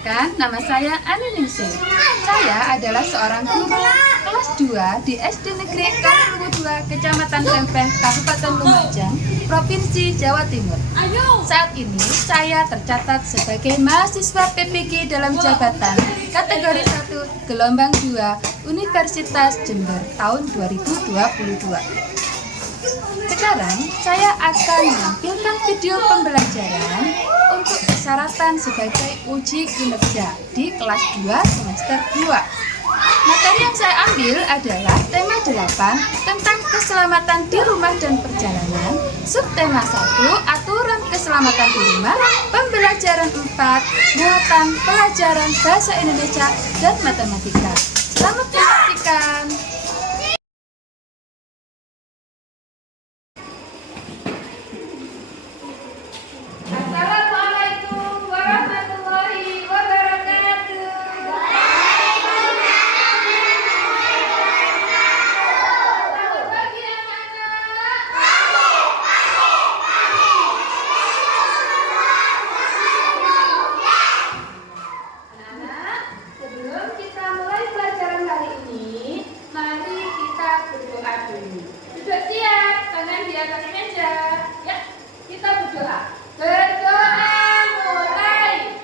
Perkenalkan, nama saya Aniningsih. Saya adalah seorang guru kelas 2 di SD Negeri Kalungu 2, Kecamatan Lempeh, Kabupaten Lumajang, Provinsi Jawa Timur. Saat ini saya tercatat sebagai mahasiswa PPG dalam jabatan kategori 1 gelombang 2 Universitas Jember tahun 2022. Sekarang saya akan menampilkan video pembelajaran untuk persyaratan sebagai uji kinerja di kelas 2 semester 2. Materi yang saya ambil adalah tema 8 tentang keselamatan di rumah dan perjalanan, subtema 1 aturan keselamatan di rumah, pembelajaran 4 muatan pelajaran bahasa Indonesia dan matematika. Selamat menyaksikan. Assalamualaikum warahmatullahi wabarakatuh. Selamat pagi anak-anak. Anak-anak, sebelum kita mulai pelajaran kali ini, mari kita berdoa dulu. Sudah siap? Tangan di atas meja. Ya, kita berdoa. Berdoa mulai.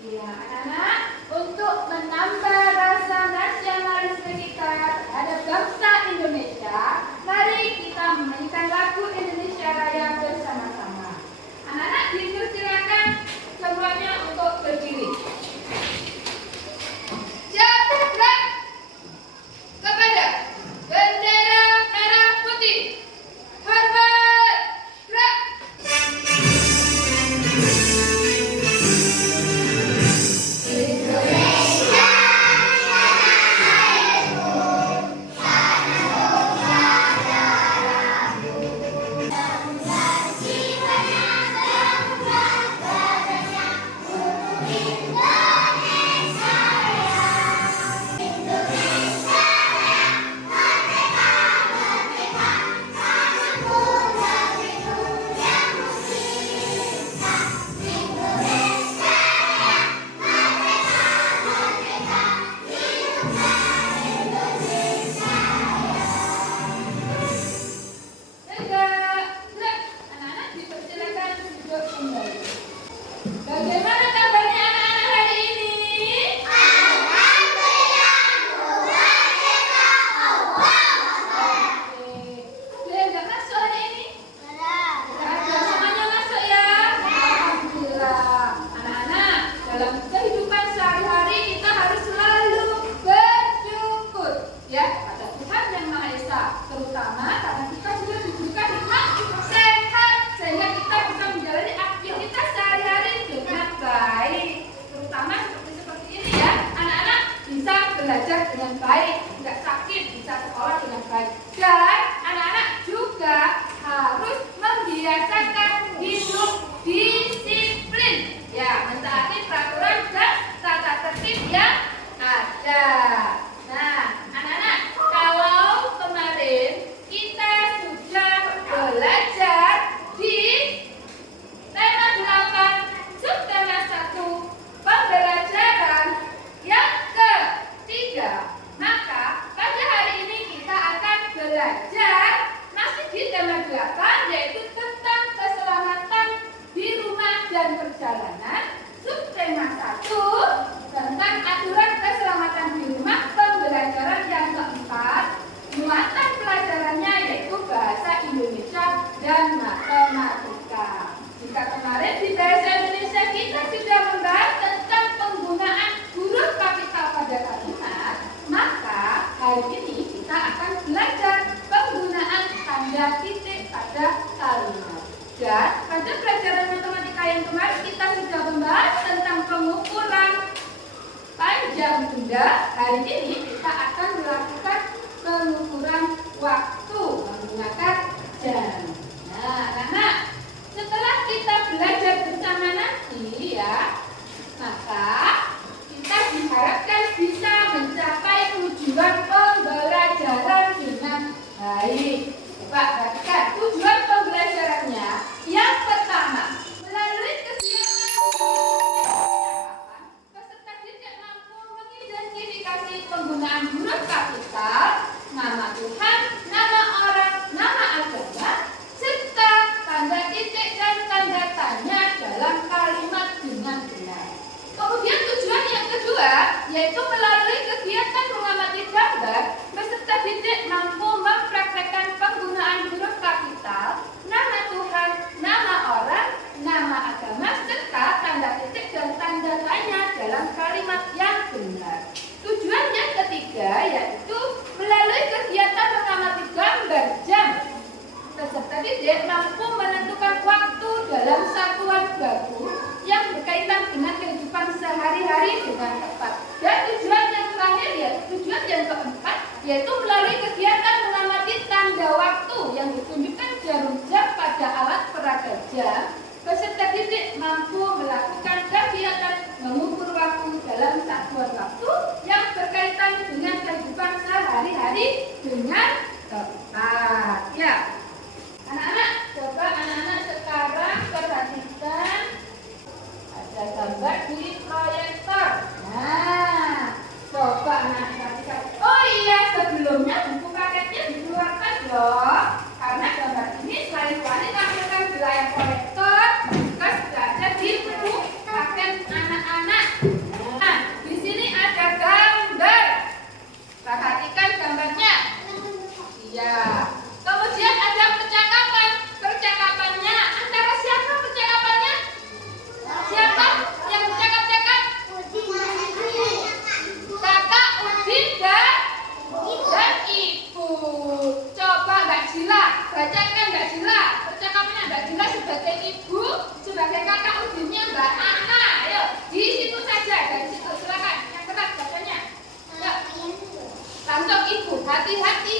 Iya, anak-anak, untuk menambah rasa nasionalisme kita terhadap bangsa Indonesia, mari kita menyanyikan lagu Indonesia Raya bersama-sama. Anak-anak dipersilakan semuanya untuk berdiri. Siap gerak kepada bendera merah putih. Hormat gerak. Anak-anak dipersilakan duduk kembali. Bagaimana kabarnya anak-anak hari Bunda, hari ini kita akan melakukan pengukuran waktu menggunakan jam. Nah, anak-anak, setelah kita belajar bersama nanti ya, maka kita diharapkan bisa mencapai tujuan pembelajaran dengan baik. Coba perhatikan tujuan pembelajarannya. Yang pertama, melalui kegiatan peserta didik mampu mengidentifikasi penggunaan huruf kapital, nama Tuhan, nama orang, nama agama, serta tanda titik dan tanda tanya dalam kalimat dengan benar. Kemudian tujuan yang kedua, yaitu melalui kegiatan mengamati gambar, peserta didik mampu mempraktekkan penggunaan huruf kapital, nama Tuhan, nama orang, nama agama, serta tanda titik dan tanda tanya dalam kalimat yang benar. Tujuan yang ketiga, yaitu melalui kegiatan mengamati gambar jam, peserta didik mampu menentukan waktu dalam satuan baku yang berkaitan dengan kehidupan sehari-hari dengan tepat. Dan tujuan yang terakhir, yaitu tujuan yang keempat, yaitu melalui kegiatan mengamati tanda waktu yang ditunjukkan jarum jam pada alat peraga jam, peserta didik mampu melakukan kegiatan mengukur waktu dalam satuan waktu yang berkaitan dengan kehidupan sehari-hari dengan tepat. Ya. Anak-anak, coba anak-anak sekarang perhatikan ada gambar di proyektor. Nah, coba anak-anak perhatikan. Oh iya, sebelumnya buku paketnya dikeluarkan loh. Karena gambar ini selain ditampilkan di layar proyektor, juga sudah ada di buku paket anak-anak. Nah, di sini ada gambar. Perhatikan gambarnya. Iya. Kemudian ada percakapan. Percakapannya antara siapa percakapannya? Siapa yang bercakap-cakap? Kakak Udin dan Ibu. Coba Mbak Jila, bacakan Mbak Jila. Percakapannya Mbak Jila sebagai ibu, sebagai kakak Udinnya Mbak Ana. Ayo, di situ saja, dari situ silakan. Yang keras bacanya. Ya. Langsung Ibu, hati-hati.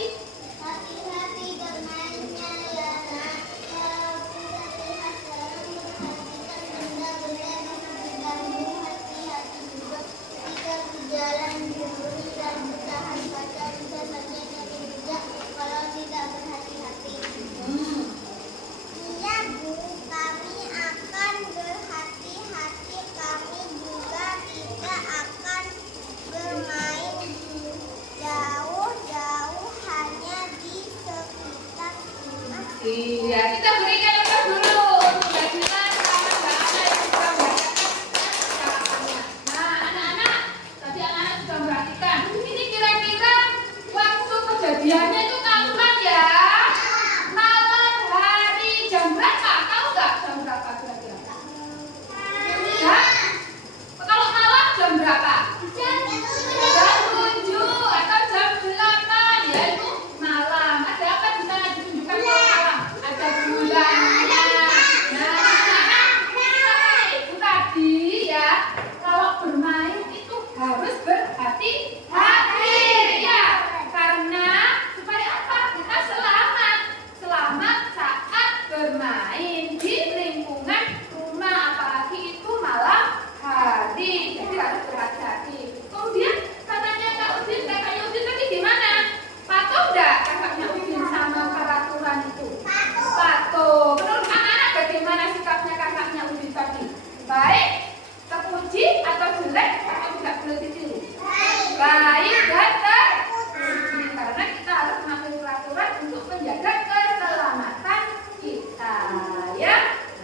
Iya, kita berikan aplaus dulu untuk Mbak Jila sama Mbak Ana yang sudah membacakan percakapannya. Nah, anak-anak, tadi anak-anak sudah perhatikan. Ini kira-kira waktu kejadiannya itu kapan ya? Malam, hari, jam berapa? Tahu nggak jam berapa kira-kira? Ya? Kalau malam jam berapa? Jam 7 atau jam 8, yaitu malam. Ada apa di sana ditunjukkan malam? Ada bulannya. Nah, itu tadi ya. Kalau bermain itu harus berhati-hati ya. Karena supaya apa? Kita selamat. Selamat saat bermain di lingkungan rumah, apalagi itu malam hari. Jadi harus berhati-hati. Kemudian katanya Kak Udin, kakaknya Udin tadi gimana? Patuh enggak kakaknya Udin sama peraturan itu? Patuh. Menurut anak-anak bagaimana sikapnya kakaknya Udin tadi? Baik, terpuji atau jelek atau tidak boleh ditiru? Baik dan terpuji. Karena kita harus mengambil peraturan untuk menjaga keselamatan kita ya.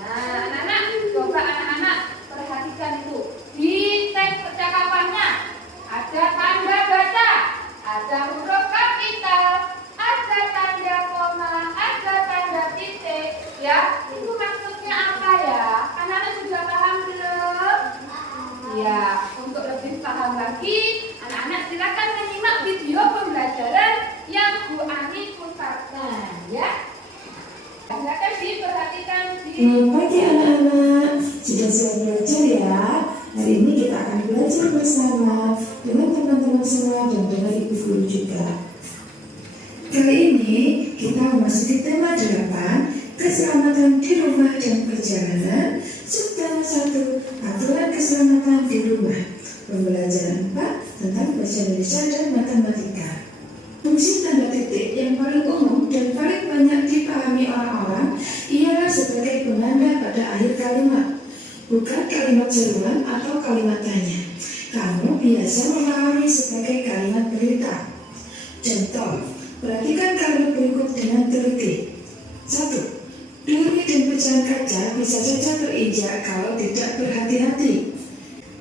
Nah, anak-anak, coba anak-anak perhatikan itu. Di teks percakapannya ada tanda baca, ada huruf kapital, ada tanda koma, ada tanda titik. Ya, itu maksudnya apa ya? Anak-anak sudah paham belum? Ya, untuk lebih paham lagi, anak-anak silakan menyimak video pembelajaran yang Bu Ani putarkan, ya. Silakan diperhatikan di. Selamat pagi anak-anak, sudah siap belajar ya? Hari ini kita akan belajar bersama dengan teman-teman semua dan dengan ibu guru juga. Kali ini kita memasuki tema 8, keselamatan di rumah dan perjalanan, subtema 1, aturan keselamatan di rumah. Pembelajaran 4 tentang bahasa Indonesia dan matematika. Fungsi tanda titik yang paling umum dan paling banyak dipahami orang-orang ialah sebagai penanda pada akhir kalimat, bukan kalimat seruan atau kalimat tanya. Kamu biasa memahami sebagai kalimat berita. Contoh, perhatikan kalimat berikut dengan teliti. 1. Duri dan pecahan kaca bisa saja terinjak kalau tidak berhati-hati.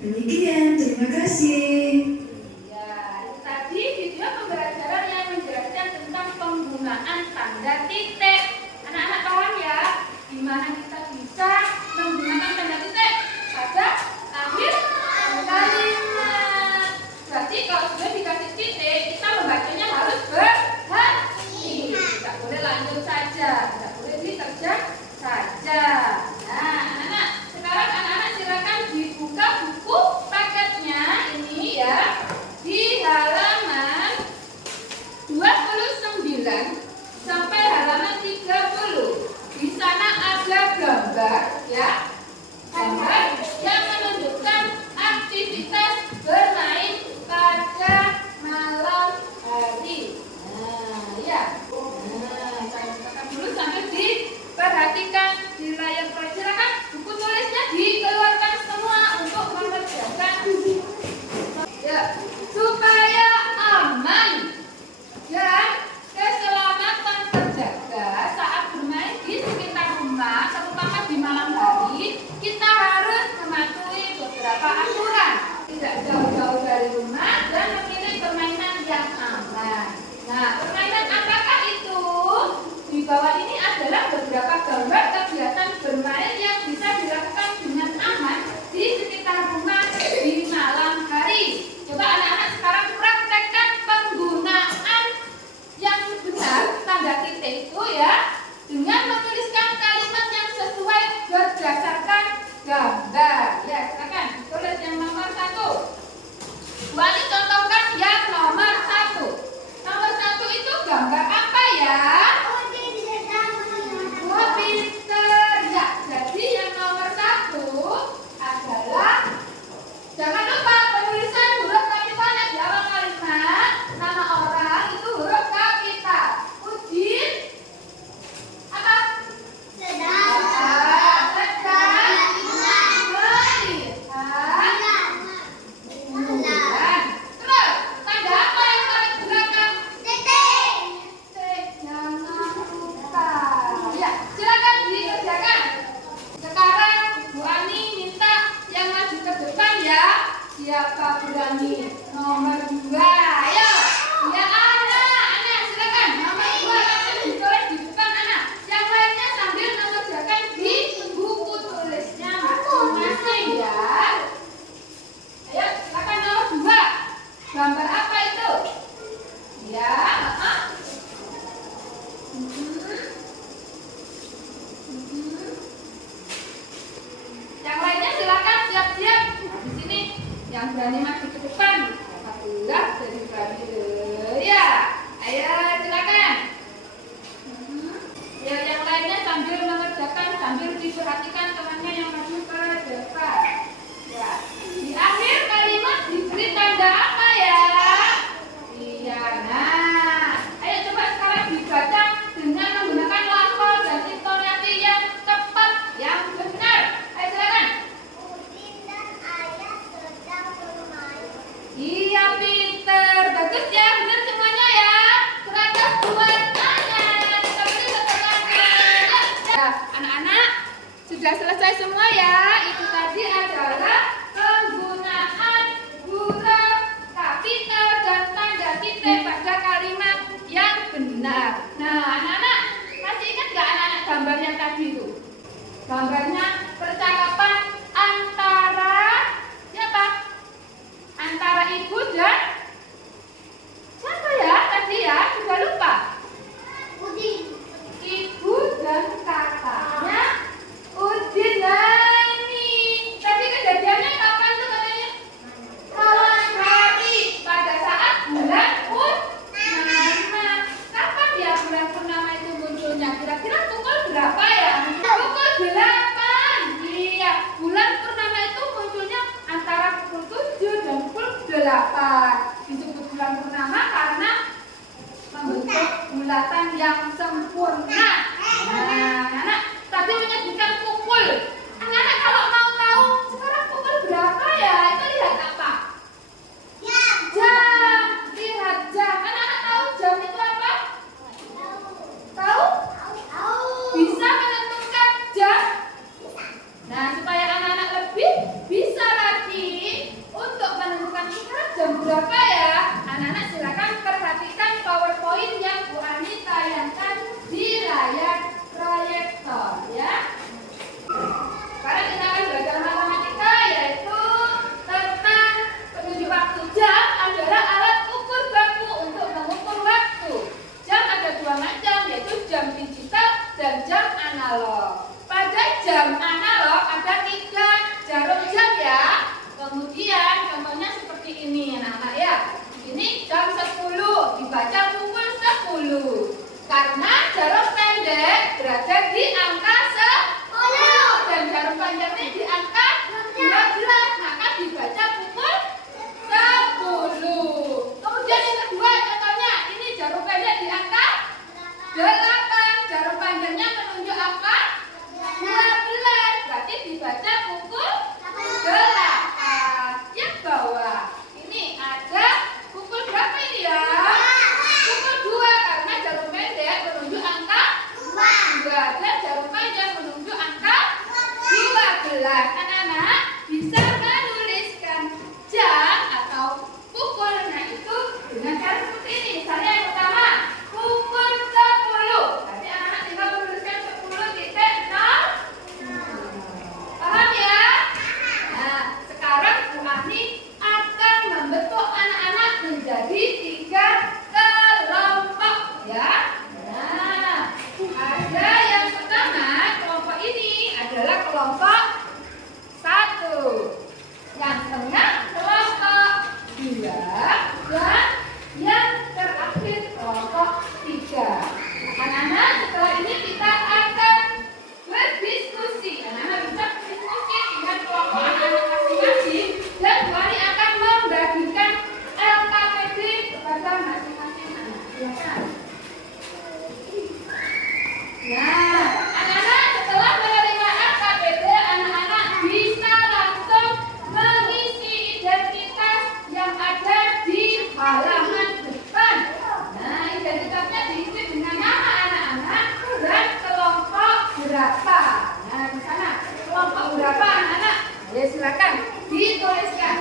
Demikian, terima kasih. Ya, tadi video pembelajaran yang menjelaskan tentang penggunaan tanda titik. Anak-anak paham ya? Gimana kita bisa menggunakan tanda titik pada akhir kalimat. Berarti kalau sudah dikasih titik, kita membacanya harus berhati. Tidak boleh lanjut saja, tidak boleh diterjang saja. Nah, anak-anak, sekarang anak-anak silakan dibuka buku paketnya ini ya, di halaman 29 sampai halaman 30. Di sana ada gambar ya, gambar yang menunjukkan aktivitas bermain pada malam hari. Nah, ya. Nah, saya bukakan dulu sambil diperhatikan di layar proyektor. Silakan buku tulisnya dikeluarkan semua untuk mengerjakan ya, supaya aman dan keselamatan terjaga saat bermain di sekitar rumah, terutama di malam hari. Kita harus mematuhi beberapa aturan, tidak jauh-jauh dari rumah dan memilih permainan yang aman. Nah, permainan apakah itu? Di bawah ini adalah beberapa gambar kegiatan bermain yang bisa dilakukan dengan aman di sekitar rumah di malam hari. Coba anak-anak sekarang praktekkan penggunaan yang benar tanda titik itu ya, dengan menuliskan kalimat yang sesuai berdasarkan gambar. Ya, silakan tulis yang nomor 1. Bu Ani contohkan yang nomor 1. Nomor 1 itu gambar apa ya? Oh, pinter ya. Jadi yang nomor 1 adalah, jangan lupa penulisan huruf kapitalnya di awal kalimat. Nama orang itu huruf kapital. Udin apa? Sedang melihat bulan. Terus tanda apa yang paling belakang? Titik. Jangan lupa. Ya, silakan dikerjakan. Sekarang Bu Ani minta yang maju ke depan ya. Siapa berani? Nomor 2. Ayo. Ya, anak silakan. Nomor 2 langsung ditulis di depan anak. Yang lainnya sambil mengerjakan di buku tulisnya masing-masing ya. Ayo, silakan nomor 2. Gambar apa itu? Ya, yang lainnya silakan siap-siap. Nah, di sini yang berani maju ke depan. Alhamdulillah jadi berani. Ya, ayo silakan. Ya, yang lainnya sambil mengerjakan, sambil diperhatikan temannya yang maju ke depan. Ya, di akhir kalimat diberi tanda apa ya? Iya, nah, ayo coba sekarang dibaca dengan menggunakan lafal dan intonasi yang tepat, yang benar. Ayo silakan. Udin dan ayah sedang bermain. Iya, pinter, bagus ya, benar semuanya ya. 100 buat anak. Kita beri tepuk tangan. Ya, anak-anak sudah selesai semua ya. Itu tadi adalah penggunaan huruf kapital dan tanda titik pada kalimat yang benar. Nah, anak-anak masih ingat nggak anak-anak gambar yang tadi itu? Gambarnya percakapan antara siapa? Antara ibu dan siapa ya tadi ya? Sudah lupa. Udin. Ibu dan kakaknya Udin. Nah, ini tadi kejadiannya dituliskan.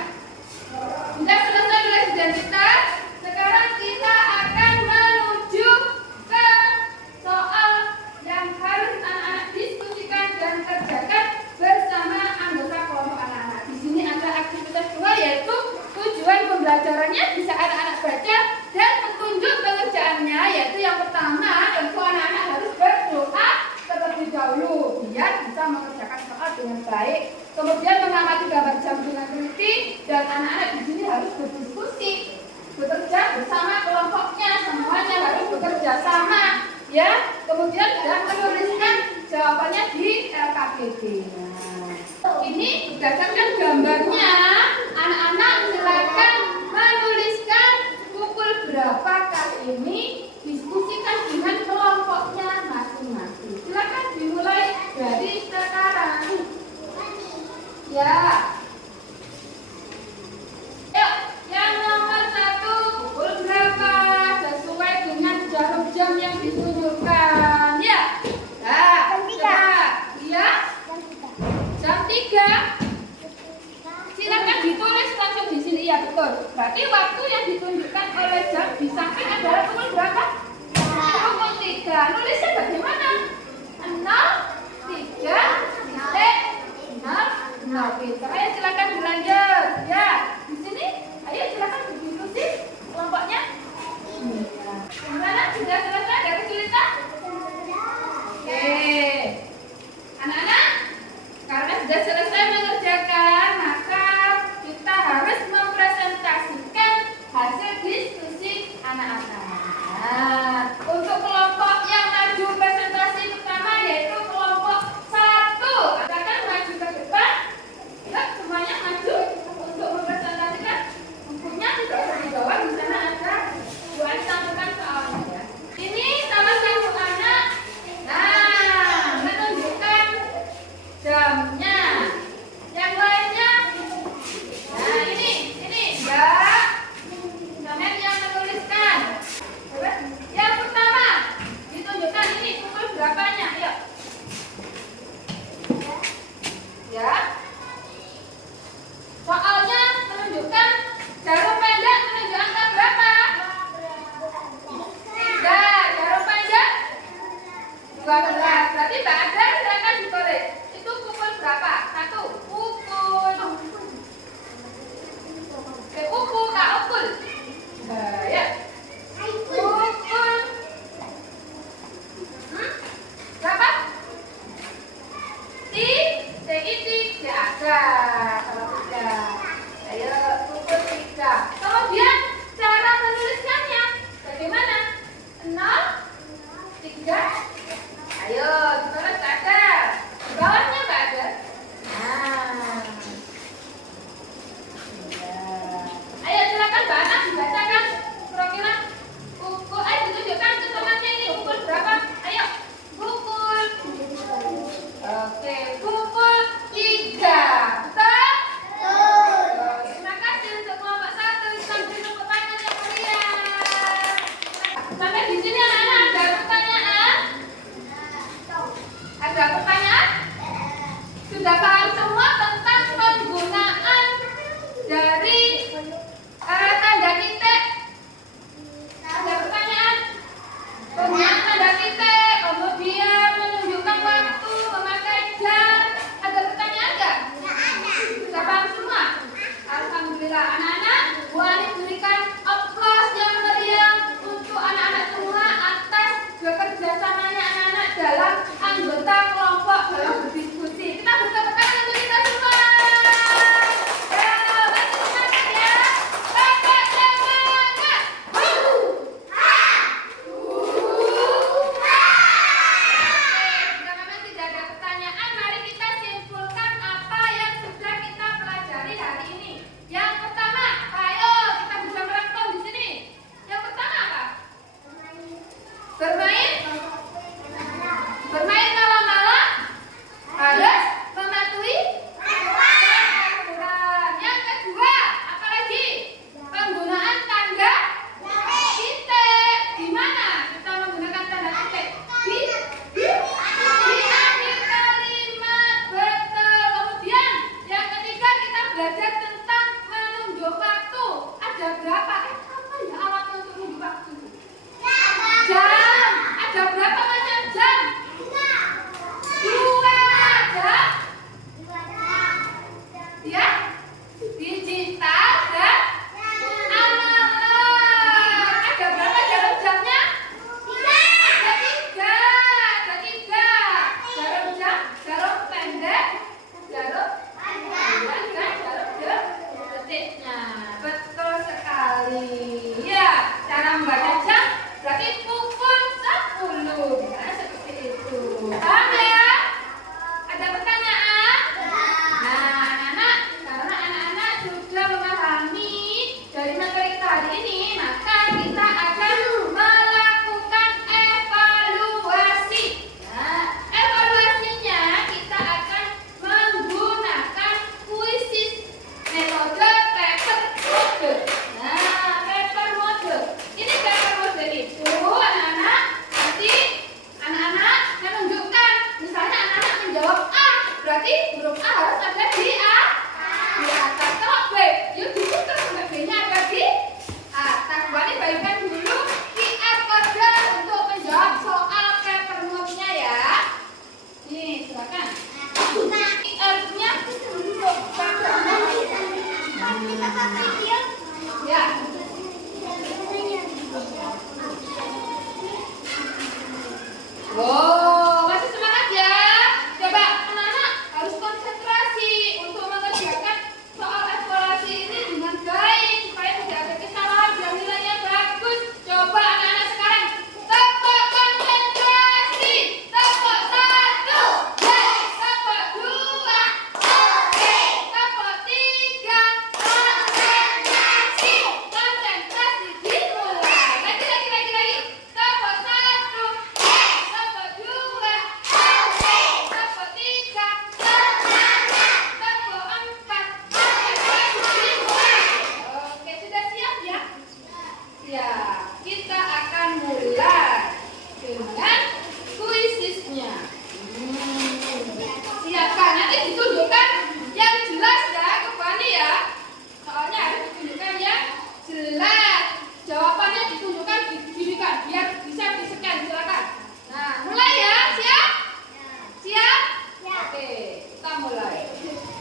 Sudah selesai tulis identitas. Sekarang kita akan menuju ke soal yang harus anak-anak diskusikan dan kerjakan bersama anggota kelompok anak-anak. Di sini ada aktivitas 2 yaitu tujuan pembelajarannya bisa anak-anak baca dan petunjuk pengerjaannya yaitu yang pertama tentu anak-anak harus berdoa terlebih dahulu biar bisa mengerjakan soal dengan baik. Kemudian mengamati gambar jam dengan teliti dan anak-anak di sini harus berdiskusi, bekerja bersama kelompoknya, semuanya harus bekerja sama, ya. Kemudian dan menuliskan jawabannya di LKPD. Nah, ini berdasarkan gambarnya, anak-anak silakan menuliskan pukul berapa kali ini, diskusikan dengan kelompoknya masing-masing. Silakan dimulai dari sekarang. Ya. Yuk, yang nomor 1 pukul berapa? Sesuai dengan jarum jam yang ditunjukkan. Ya. Nah, coba. Ya. Jam 3. Silakan ditulis langsung di sini. Iya, betul. Berarti waktu yang ditunjukkan oleh jam di samping adalah pukul berapa? Pukul 3. Nulisnya bagaimana? 03.00. Pintar. Ayo silakan dilanjut. Ya, di sini. Ayo silakan berdiskusi kelompoknya. Gimana? Sudah selesai dari kesulitan? Oke. Anak-anak, karena sudah selesai mengerjakan, maka kita harus mempresentasikan hasil diskusi anak-anak. Nah, untuk kelompok yang maju presentasi pertama yaitu kelompok 1. Akan maju ke depan. Yuk, semuanya maju. berapa? Apa ya alatnya untuk menguji waktu? Jam. Ada berapa macam jam? 2 jam. Ya, digital dan analog. Ada berapa jarum jamnya? Ada 3. Ada 3. Jarum jam, jarum pendek, jarum panjang, dan jarum detiknya. Betul sekali. Ya, cara membaca jam berarti pukul 10. Misalnya seperti itu. Paham ya? Ada pertanyaan? Nah, anak-anak, karena anak-anak sudah memahami dari materi kita hari ini, maka kita akan melakukan evaluasi. Nah, evaluasinya kita akan menggunakan kuisis metode paper mode. Nah, paper mode. Ini paper mode itu anak-anak nanti anak-anak menunjukkan, misalnya anak-anak menjawab A, berarti huruf A harus ada di atas. Kalau B, yuk diputar sampai B-nya ada di atas. Berarti bayangkan dulu QR code untuk menjawab soal paper mode-nya ya. Nih, silakan. QR-nya untuk paper mode. Ya. Wow, masih semangat ya. Coba anak-anak harus konsentrasi untuk mengerjakan soal evaluasi ini dengan baik supaya tidak ada kesalahan dan nilainya bagus. Coba anak-anak sekarang tepuk konsentrasi. Tepuk 1, tepuk 2, tepuk 3. Konsentrasi dimulai. Lagi. Tepuk 1. Tepuk 2, tepuk 3, tepuk 4. Oke, sudah siap ya? Siap. Kita akan mulai dengan kuisisnya. Siapkan. Nanti ditunjukkan yang jelas ya, ke Fani ya. Soalnya harus ditunjukkan yang jelas. Jawabannya ditunjukkan, didirikan biar bisa di-scan. Silakan. Nah, mulai ya. Siap? Siap? Oke, kita mulai.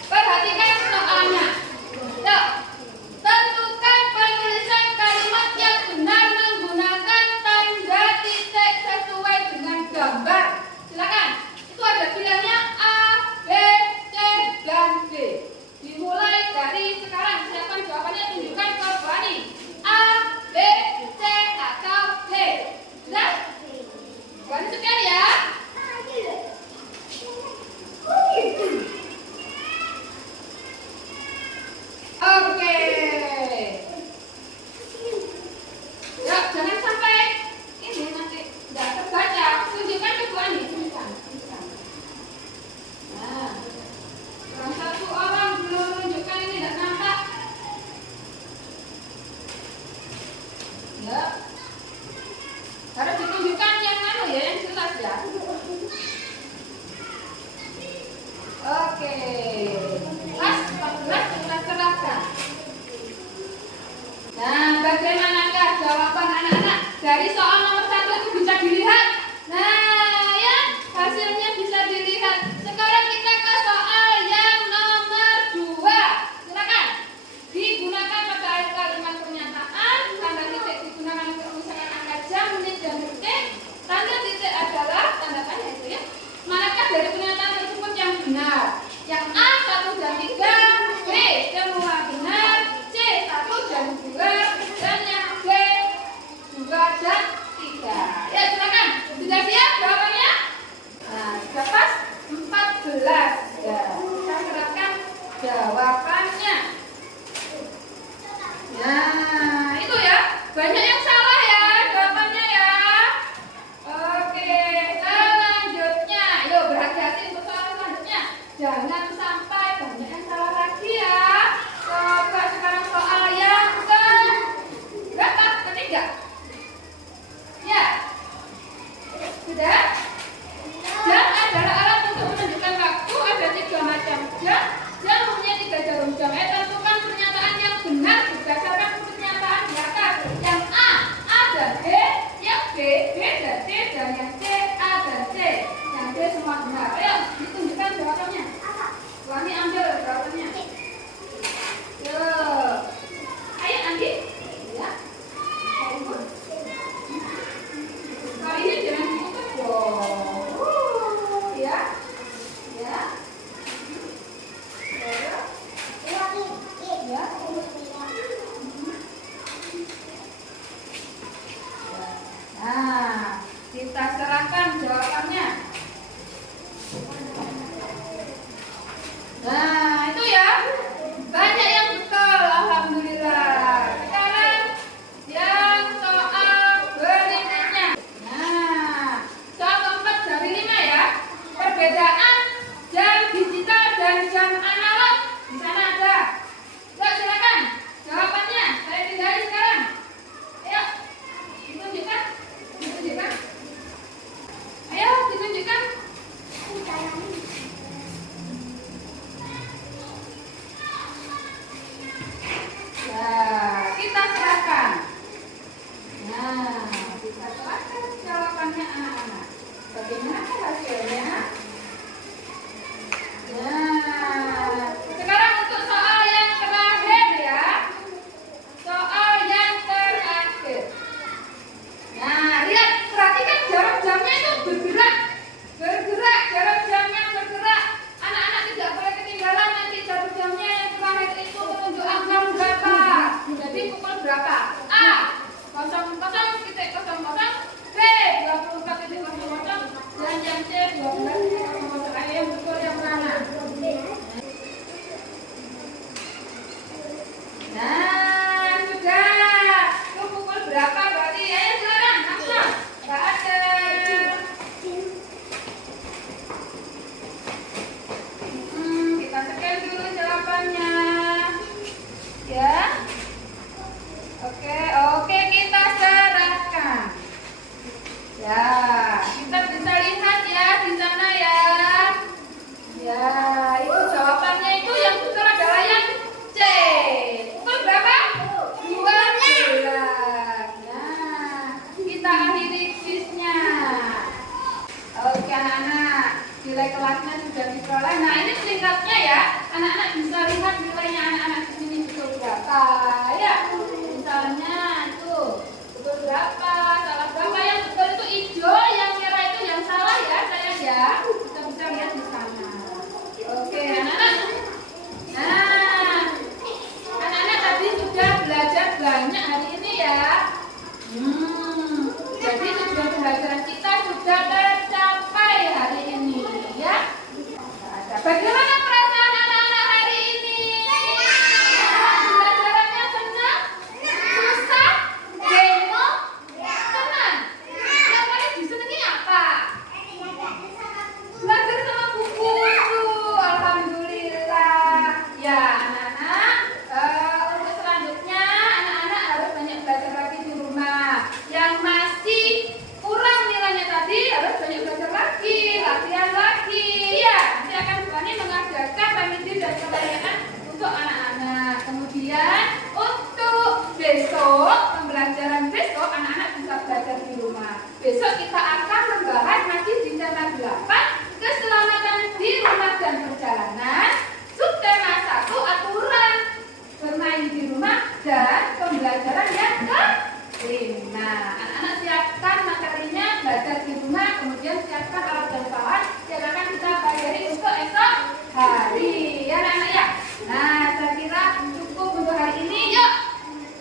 Perhatikan soalnya. Yuk, tentukan penulisan kalimat yang benar menggunakan tanda titik sesuai dengan gambar. Silakan. Itu ada pilihannya A, B, C, dan D. Dimulai dari sekarang. Silakan jawabannya tunjukkan ke Fani. A, B, C, atau D. Sudah? Fani sekian ya. Oke. Ya, jangan sampai ini nanti tidak terbaca. Tunjukkan ke Bu Ani. Tunjukkan. Nah, kalau satu orang belum menunjukkan ini tidak nampak. Ya. Harus ditunjukkan yang mana ya, yang jelas ya. Oke. Kelas 14 kita serahkan. Nah, sudah. Itu pukul berapa berarti? Ayo silakan, langsung. Nggak ada. Kita scan dulu jawabannya. Ya. Oke, kita serahkan. Ya, kita bisa lihat ya di sana ya. Ya, itu jawabannya itu yang betul adalah yang C. Pukul berapa? 12. Nah, kita akhiri kuisnya. Oke anak-anak, nilai kelasnya sudah diperoleh. Nah ini peringkatnya ya, anak-anak bisa lihat nilainya anak-anak di sini betul berapa ya. Misalnya tuh betul berapa, salah berapa, yang betul itu hijau, yang merah itu yang salah ya sayang ya. Kita bisa lihat di sana. Oke anak-anak. Nah, anak-anak tadi sudah belajar banyak hari ini ya. Jadi tujuan pembelajaran kita sudah tercapai hari ini ya. Bagaimana perasaan anak-anak hari ini? Pembelajarannya senang? Susah? Bingung? Senang? Yang paling disenangi apa? Belajar sama buku itu. Alhamdulillah. Ya anak-anak, untuk selanjutnya anak-anak harus banyak belajar lagi di rumah. Yang masih kurang nilainya tadi harus banyak belajar lagi, latihan lagi. Ya, nanti akan Fani mengadakan remedi dan kelayaan untuk anak-anak. Kemudian untuk besok, pembelajaran besok anak-anak bisa belajar di rumah. Besok kita akan membahas masih di tema 8, keselamatan di rumah dan perjalanan. Subtema 1, aturan bermain di rumah dan pembelajaran yang ke-5. Anak-anak siapkan materinya, belajar di rumah, kemudian siapkan alat dan bahan yang akan kita pelajari untuk esok hari. Ya anak-anak ya. Nah, saya kira cukup untuk hari ini. Yuk,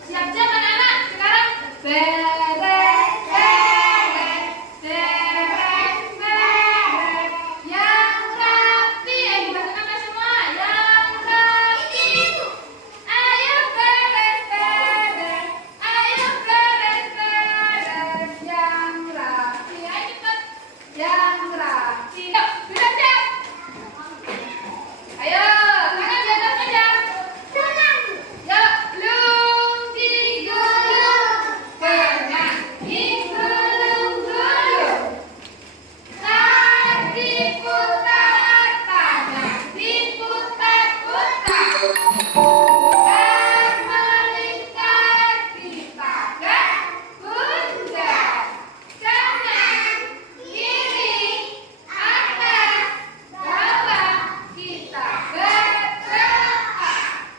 siap-siap anak-anak. Sekarang beres, beres, beres, beres. Yang rapi, dibacakan semua. Yang rapi. Ayo beres, beres. Ayo beres, beres. Yang rapi. Ayo cepat. Yang rapi. Yuk, sudah siap. Ayo, tangan di atas meja. Yuk, belum digulung. Pernah digulung-gulung. Lagi putar tangan, diputar-putar. Putar melingkar dipakai bundar. Kanan, kiri, atas, bawah. Kita berdoa.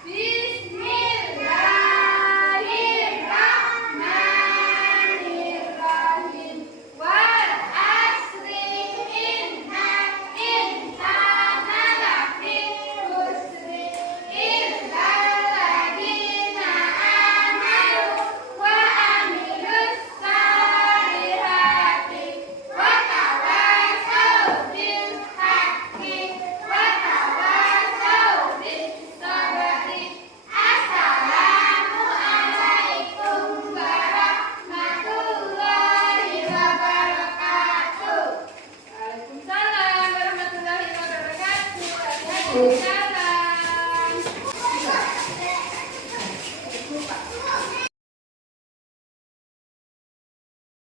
Bismillahirrahmanirrahim. Wal asri innal insana lafi khusri illa alladziina aamanu wa amilus shalihati wa tawassaw bil haqqi wa tawassaw bis sabri. Assalamualaikum warahmatullahi wabarakatuh. Waalaikumsalam warahmatullahi wabarakatuh.